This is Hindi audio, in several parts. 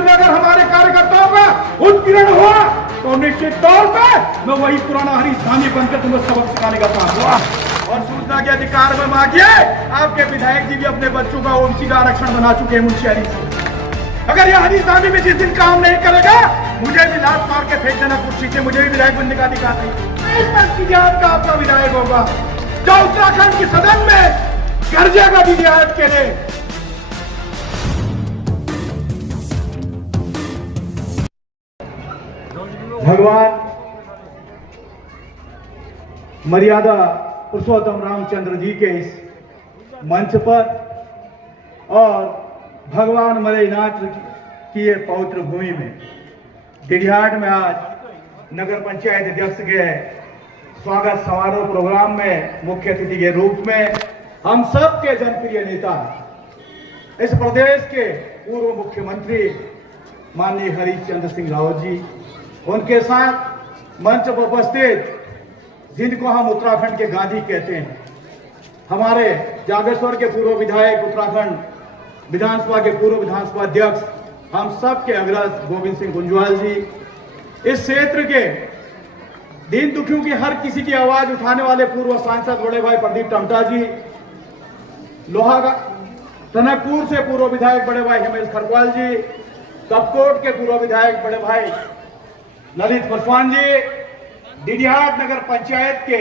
में अगर हमारे कार्यकर्ताओं का उत्पीड़न हुआ तो निश्चित तौर पर मैं वही पुराना हरी धामी बनकर तुम्हें सबक सिखाने का काम हुआ। और सूचना के अधिकार में मांगिए, आपके विधायक जी भी अपने बच्चों का ओबीसी का आरक्षण बना चुके हैं मुंशियारी से। अगर यह हरी धामी में जिस दिन काम नहीं करेगा, मुझे भी लात मार के फेंक देना कुर्सी से, मुझे भी विधायक बनने का अधिकार नहीं। इस वक्त की का आपका विधायक होगा जो उत्तराखंड की सदन में गरजेगा विधायक के लिए। भगवान मर्यादा पुरुषोत्तम रामचंद्र जी के इस मंच पर और भगवान मलयनाथ की ये पवित्र भूमि में दिघियाट में आज नगर पंचायत अध्यक्ष के स्वागत समारोह प्रोग्राम में मुख्य अतिथि के रूप में हम सब के जनप्रिय नेता इस प्रदेश के पूर्व मुख्यमंत्री माननीय हरीश सिंह रावत जी, उनके साथ मंच पर उपस्थित जिनको हम उत्तराखंड के गांधी कहते हैं, हमारे जागेश्वर के पूर्व विधायक, उत्तराखंड विधानसभा के पूर्व विधानसभा अध्यक्ष, हम सब के अग्रज गोविंद सिंह गुंजवाल जी, इस क्षेत्र के दीन दुखियों की हर किसी की आवाज उठाने वाले पूर्व सांसद बड़े भाई प्रदीप टमटा जी, लोहागा टनकपुर से पूर्व विधायक बड़े भाई हिमेश खरवाल जी, कपकोट के पूर्व विधायक बड़े भाई ललित पासवान जी, दिघियाट नगर पंचायत के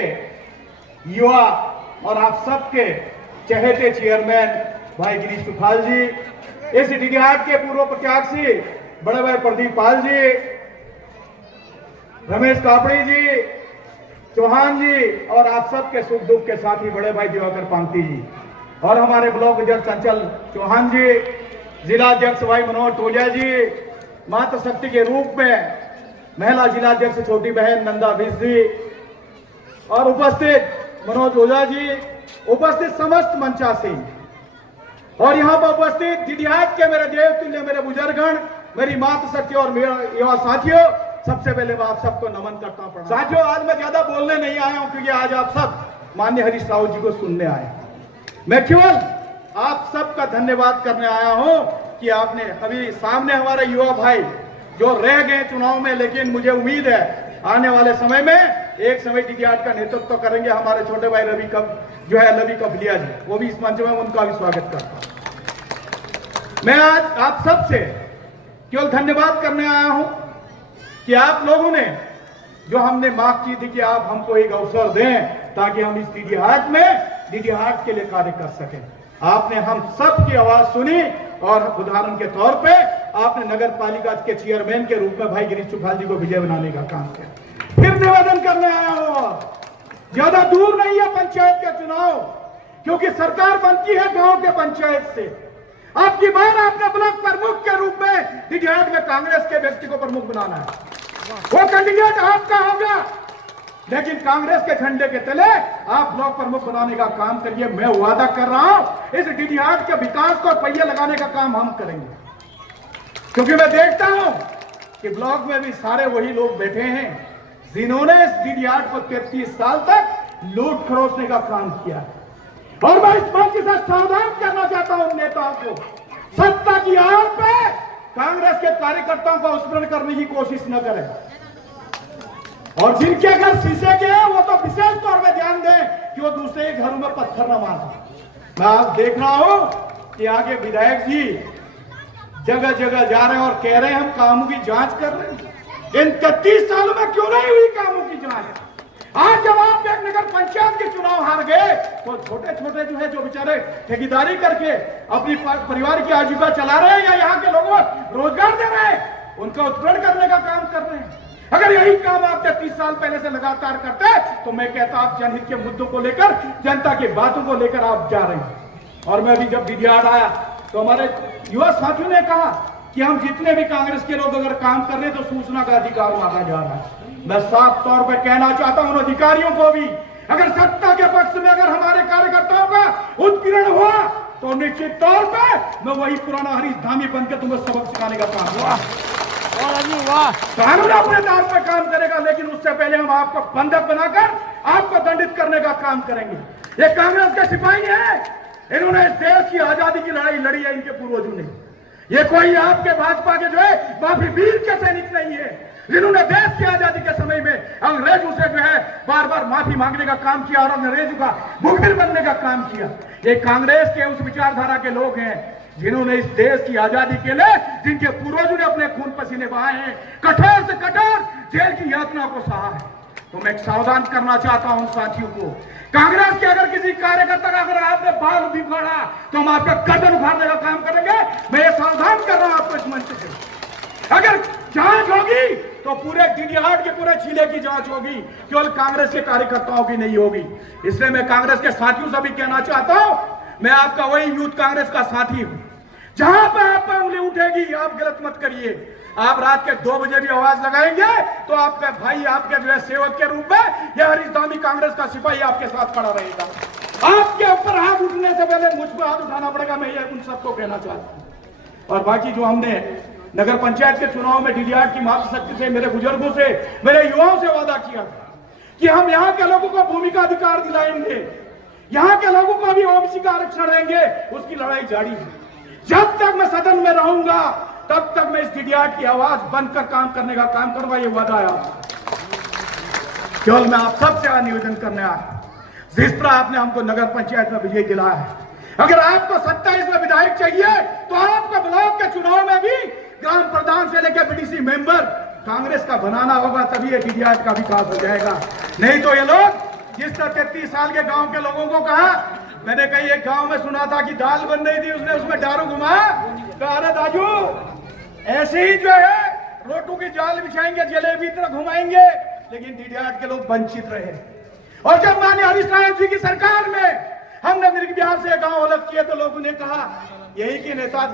युवा और आप सबके चहेते चेयरमैन भाई गिरीश सुखाल जी, इस दिघियाट के पूर्व प्रत्याशी बड़े भाई प्रदीप पाल जी, रमेश कापड़ी जी, चौहान जी और आप सबके सुख दुख के साथी बड़े भाई दिवाकर पांगती जी और हमारे ब्लॉक अध्यक्ष चंचल चौहान जी, जिला अध्यक्ष भाई मनोहर टोलिया जी, मातृ शक्ति के रूप में महिला जिला अध्यक्ष छोटी बहन नंदा बिस जी और उपस्थित मनोज ओझा जी, उपस्थित समस्त मंचासीन और यहाँ पर उपस्थित दिघियाट के मेरे देव तुल्य मेरे बुजुर्गगण, मेरी मातृ शक्ति और मेरे युवा साथियों, सबसे पहले मैं आप सबको नमन करता हूँ। साथियों, आज मैं ज्यादा बोलने नहीं आया हूँ क्योंकि आज आप सब माननीय हरीश रावत जी को सुनने आए। मैं केवल आप सबका धन्यवाद करने आया हूँ कि आपने अभी सामने हमारे युवा भाई जो रह गए चुनाव में, लेकिन मुझे उम्मीद है आने वाले समय में एक समय दिघियाट का नेतृत्व करेंगे हमारे छोटे भाई रवि कफलिया जी, वो भी इस मंच में उनका भी स्वागत करता हूं। मैं आज आप सबसे केवल धन्यवाद करने आया हूं कि आप लोगों ने जो हमने मांग की थी कि आप हमको एक अवसर दें ताकि हम इस दिघियाट के लिए कार्य कर सकें, आपने हम सब की आवाज सुनी और उदाहरण के तौर पे आपने नगर पालिका के चेयरमैन के रूप में भाई गिरीश सुखाल जी को विजय बनाने का काम किया। फिर निवेदन करने आया हूं, ज्यादा दूर नहीं है पंचायत का चुनाव, क्योंकि सरकार बनती है गांव के पंचायत से। आपकी बार आपने ब्लॉक प्रमुख के रूप में दिघियाट में कांग्रेस के व्यक्ति को प्रमुख बनाना है, वो कैंडिडेट आपका होगा, लेकिन कांग्रेस के झंडे के तले आप ब्लॉक प्रमुख बनाने का काम करिए। मैं वादा कर रहा हूं इस दिघियाट के विकास को पहिए लगाने का काम हम करेंगे, क्योंकि मैं देखता हूं कि ब्लॉक में भी सारे वही लोग बैठे हैं जिन्होंने इस दिघियाट को 33 साल तक लूट खरोचने का काम किया। और मैं इस बात के साथ सावधान करना चाहता हूं नेताओं को, सत्ता की आड़ पे कांग्रेस के कार्यकर्ताओं का उत्पीड़न करने की कोशिश न करें, और जिनके घर शीशे के हैं वो तो विशेष तौर पे ध्यान दें कि वो दूसरे के घरों में पत्थर न मारें। मैं आप देख रहा हूं कि आगे विधायक जी जगह जगह जा रहे हैं और कह रहे हैं हम कामों की जांच कर रहे हैं। इन 33 सालों में क्यों नहीं हुई कामों की जांच? आज जब आप एक नगर पंचायत के चुनाव हार गए तो छोटे छोटे जो है जो बेचारे ठेकेदारी करके अपनी परिवार की आजीविका चला रहे हैं या यहाँ के लोगों को रोजगार दे रहे हैं, उनका उत्पीड़न करने का काम कर रहे हैं। अगर यही काम आप 30 साल पहले से लगातार करते तो मैं कहता आप जनहित के मुद्दों को लेकर, जनता की बातों को लेकर आप जा रहे हैं। और मैं भी जब दिघियाट आया तो हमारे युवा साथियों ने कहा कि हम जितने भी कांग्रेस के लोग अगर काम कर रहे हैं तो सूचना का अधिकार मांगा जा रहा है। मैं साफ तौर पर कहना चाहता हूं उन अधिकारियों को भी, अगर सत्ता के पक्ष में अगर हमारे कार्यकर्ताओं का उत्पीड़न हुआ तो निश्चित तौर पर मैं वही पुराना हरीश धामी बनकर तुम्हें सबक सिखाने का काम हुआ। कानून अपने दार पर काम करेगा, लेकिन उससे पहले हम आपको बंधक बनाकर आपको दंडित करने का काम करेंगे। ये कांग्रेस के सिपाही हैं, इन्होंने इस देश की आजादी की लड़ाई लड़ी है इनके पूर्वजों ने। ये कोई आपके भाजपा के जो है माफी वीर के सैनिक नहीं है, जिन्होंने देश की आजादी के समय में अंग्रेजों से जो है बार बार माफी मांगने का काम किया और अंग्रेजों का मुखबिर बनने का काम किया। ये कांग्रेस के उस विचारधारा के लोग हैं जिन्होंने इस देश की आजादी के लिए, जिनके पूर्वजों ने अपने खून पसीने बहाए हैं, कठोर से कठोर जेल की यातना को सहा है। तो मैं सावधान करना चाहता हूं साथियों को, कांग्रेस के अगर किसी कार्यकर्ता का अगर आपने बाल बिगाड़ा तो हम आपका गर्दन उखाड़ने का काम करेंगे। मैं ये सावधान कर रहा हूं आपको इस मंच से। अगर जांच होगी तो पूरे डीडीहाट के पूरे जिले की जांच होगी, केवल कांग्रेस के कार्यकर्ताओं की नहीं होगी। इसलिए मैं कांग्रेस के साथियों से भी कहना चाहता हूं, मैं आपका वही यूथ कांग्रेस का साथी हूं। जहां पर आप पर उंगली उठेगी आप गलत मत करिए। आप रात के 2 बजे भी आवाज लगाएंगे तो आपका भाई आपके जो है सेवक के रूप में या हरिस्वामी कांग्रेस का सिपाही आपके साथ खड़ा रहेगा। आपके ऊपर हाथ उठने से पहले मुझ पर हाथ उठाना पड़ेगा, मैं ये उन सबको कहना चाहता हूं। और बाकी जो हमने नगर पंचायत के चुनाव में डीडीहाट की मातृशक्ति से, मेरे बुजुर्गों से, मेरे युवाओं से वादा किया कि हम यहाँ के लोगों को भूमि का अधिकार दिलाएंगे, यहाँ के लोगों को भी ओबीसी का आरक्षण देंगे। उसकी लड़ाई जारी है। जब तक मैं सदन में रहूंगा तब तक मैं इस डीडीहाट की आवाज बनकर काम करने का काम करूंगा, ये वादा है। केवल मैं आप सबसे निवेदन करने आया, जिस तरह आपने हमको नगर पंचायत में विजय दिलाया है, अगर आपको 27 में विधायक चाहिए तो आपको ब्लॉक के चुनाव में भी ग्राम प्रधान से लेकर बीडीसी मेंबर कांग्रेस का बनाना होगा, तभी ये डीडीहाट का विकास हो जाएगा। नहीं तो ये लोग जिस तरह 33 साल के गांव के लोगों को कहा, मैंने कहीं एक गांव में सुना था कि दाल बन रही थी, उसने उसमें दारू घुमाया, कहा अरे दाजू ऐसे ही जो है रोटू की जाल बिछाएंगे, जलेबी तरह घुमाएंगे, लेकिन डीडीहाट के लोग वंचित रहे। और जब माननीय हरीश रावत जी की सरकार में हमने मिर्ग बिहार से गांव अलग किए तो लोगों ने कहा, यही के नेता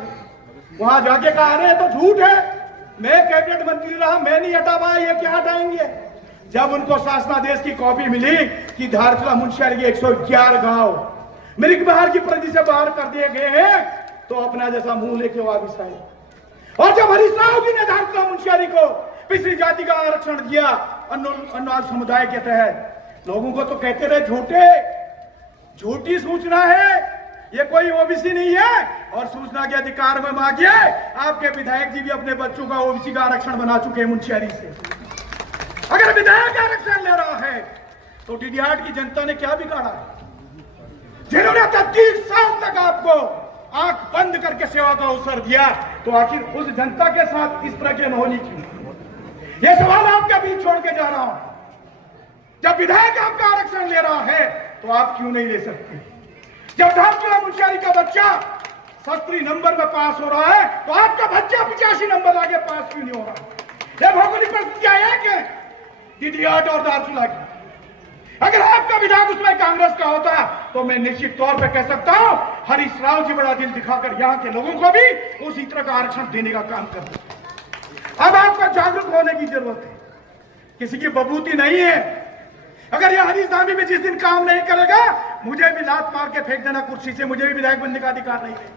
वहां जाके कहा अरे तो झूठ है, मैं कैबिनेट मंत्री रहा, मैं नहीं हटा पाया, ये क्या हटाएंगे। जब उनको शासनादेश की कॉपी मिली कि धारचूला मुंशियारी के 111 गांव मिर्ग बिहार की परिधि से बाहर कर दिए गए हैं, तो अपना जैसा मुंह लेके वापिस आए। और जब हरीश राव जी ने धारचूला मुंशियारी को पिछड़ी जाति का आरक्षण दिया अन्य समुदाय के तहत, लोगों को तो कहते रहे झूठे, झूठी सूचना है, ये कोई ओबीसी नहीं है। और सूचना के अधिकार में मांगिए, आपके विधायक जी भी अपने बच्चों का ओबीसी का आरक्षण बना चुके हैं मुंशियारी से। अगर विधायक आरक्षण ले रहा है तो डीडीहाट की जनता ने क्या बिगाड़ा, जिन्होंने 33 साल तक आपको आंख बंद करके सेवा का अवसर दिया, तो आखिर उस जनता के साथ इस तरह की अनहोनी क्यों। यह सवाल आपका बीच छोड़ के जा रहा हूं। जब विधायक आपका आरक्षण ले रहा है तो आप क्यों नहीं ले सकते। जब धारचूला मुंशियारी का बच्चा 70 नंबर में पास हो रहा है तो आपका बच्चा 85 नंबर आगे पास क्यों नहीं हो रहा। यह भौगोलिक परिस्थितियां एक है डीडीहाट और धारचूला की। अगर आपका विधायक उसमें कांग्रेस का होता तो मैं निश्चित तौर पर कह सकता हूं हरीश राव जी बड़ा दिल दिखाकर यहां के लोगों को भी उसी तरह का आरक्षण देने का काम करते। अब आपको जागरूक होने की जरूरत है, किसी की बबूती नहीं है। अगर यह हरीश राव भी जिस दिन काम नहीं करेगा, मुझे भी लात मार के फेंक देना कुर्सी से, मुझे भी विधायक बनने का अधिकार नहीं है।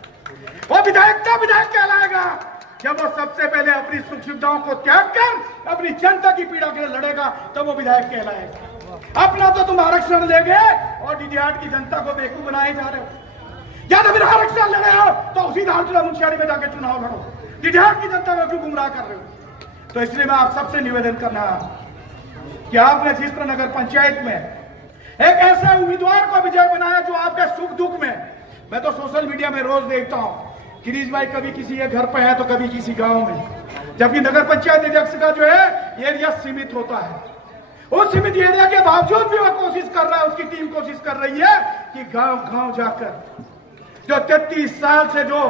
वो विधायक का विधायक कहलाएगा जब वो सबसे पहले अपनी सुख सुविधाओं को त्याग कर अपनी जनता की पीड़ा के लिए लड़ेगा, तब वो विधायक कहलाएगा। अपना तो तुम आरक्षण ले गए और डीडीहाट की जनता को बेवकूफ बनाए जा रहे हो। या तो फिर आरक्षण ले रहे हो तो उसी धारचूला मुंशियारी में जाकर चुनाव लड़ो, डीडीहाट की जनता को क्यों गुमराह कर रहे हो। तो इसलिए मैं आप सबसे निवेदन करना कि आपने जिस तरह नगर पंचायत में एक ऐसे उम्मीदवार को विजय बनाया जो आपके सुख दुख में, मैं तो सोशल मीडिया में रोज देखता हूं गिरीश भाई कभी किसी के घर पे है तो कभी किसी गांव में, जबकि नगर पंचायत अध्यक्ष का जो है एरिया सीमित होता है। उस सीमित एरिया के बावजूद भी वो कोशिश कर रहा है, उसकी टीम कोशिश कर रही है कि गांव गांव जाकर जो 33 साल से जो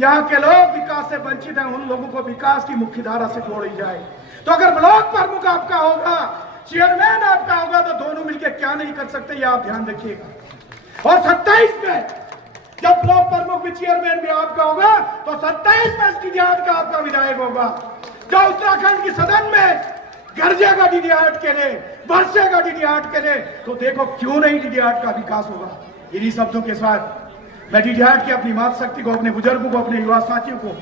यहाँ के लोग विकास से वंचित हैं उन लोगों को विकास की मुख्य धारा से जोड़ी जाए। तो अगर ब्लॉक प्रमुख आपका होगा, चेयरमैन आपका होगा, तो दोनों मिलकर क्या नहीं कर सकते, ये आप ध्यान रखिएगा। और 27 में जब ब्लॉक प्रमुख भी चेयरमैन भी आपका होगा तो 27 में डीडीहाट का आपका विधायक होगा। जो उत्तराखंड की सदन में गरजेगा डीडीहाट के लिए, बरसेगा डीडीहाट के लिए, तो देखो क्यों नहीं डीडीहाट का विकास होगा। इन्हीं शब्दों के साथ मैं डीडीहाट की अपनी मातृशक्ति को, अपने बुजुर्गों को, अपने युवा साथियों को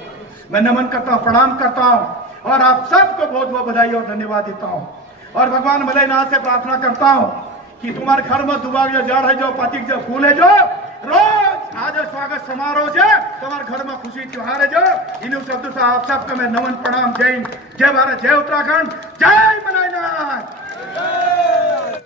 मैं नमन करता हूं, प्रणाम करता हूं और आप सबको बहुत बहुत बधाई और धन्यवाद देता हूं। और भगवान भोलेनाथ से प्रार्थना करता हूं कि तुम्हारे घर में दुबा जो जड़ है, जो पतिक जो फूल है, जो रोज आज स्वागत समारोह છે તમારા ઘરમાં ખુશી ત્યોહાર જો ઇનું શબ્દ આપ सबको मैं नमन प्रणाम जय हिंद जय भारत जय उत्तराखंड जय